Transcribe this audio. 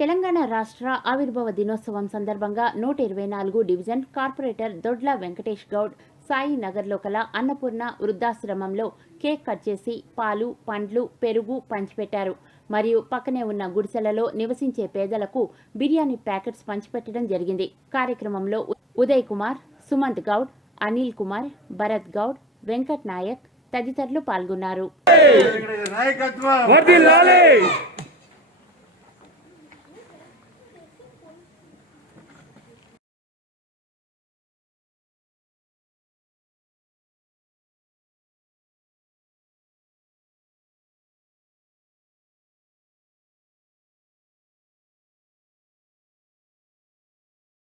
తెలంగాణ రాష్ట్ర ఆవిర్భావ దినోత్సవం సందర్భంగా నూట ఇరవై నాలుగు డివిజన్ కార్పొరేటర్ దొడ్ల వెంకటేష్ గౌడ్ సాయి నగర్లో కల అన్నపూర్ణ వృద్ధాశ్రమంలో కేక్ కట్ చేసి పాలు పండ్లు పెరుగు పంచిపెట్టారు. మరియు పక్కనే ఉన్న గుడిసెలలో నివసించే పేదలకు బిర్యానీ ప్యాకెట్స్ పంచిపెట్టడం జరిగింది. కార్యక్రమంలో ఉదయ్ కుమార్ సుమంత్ గౌడ్ అనిల్ కుమార్ భరత్ గౌడ్ వెంకట్ నాయక్ తదితరులు పాల్గొన్నారు.